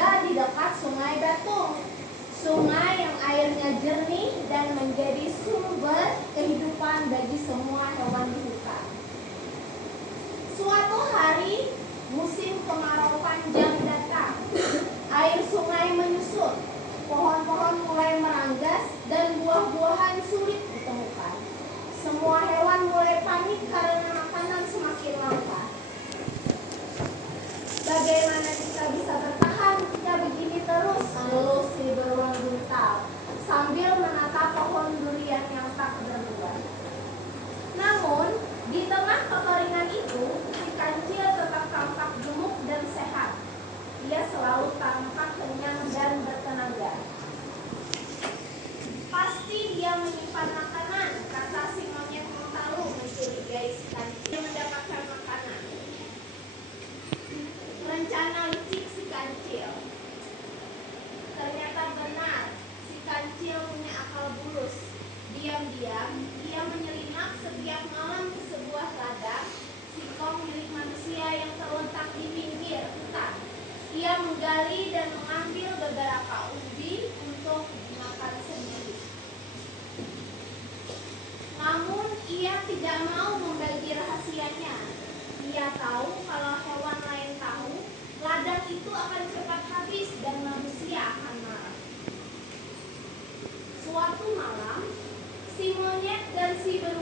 tinggal di dekat sungai Batung, sungai yang airnya jernih dan menjadi sumber kehidupan bagi semua hewan di hutan. Suatu hari, musim kemarau panjang datang. Air sungai menyusut, pohon-pohon mulai meranggas dan buah-buahan sulit ditemukan. Semua hewan mulai panik karena makanan semakin langka. Bagaimana kita bisa bertahan jika begini terus? Ngeluh si beruang buntal sambil menatap pohon durian yang tak berbuah. Namun, di tengah kekeringan itu, si kancil tetap tampak gemuk dan sehat. Ia selalu tampak kenyang dan bertenaga. Pasti dia menyimpan makanan, kata si monyet Montalu mencurigai si kancil. Dia mendapatkan makanan. Rencana licik si kancil. Ternyata benar, si kancil punya akal bulus. Diam-diam, ia menyelinap setiap malam ke sebuah ladang singkong milik manusia yang terletak di pinggir hutan. Ia menggali dan mengambil beberapa ubi untuk dimakan sendiri. Namun, ia tidak mau membagi rahasianya. Ia tahu kalau hewan lain tahu, ladang itu akan cepat habis dan manusia akan marah. Suatu malam, si monyet dan si beruang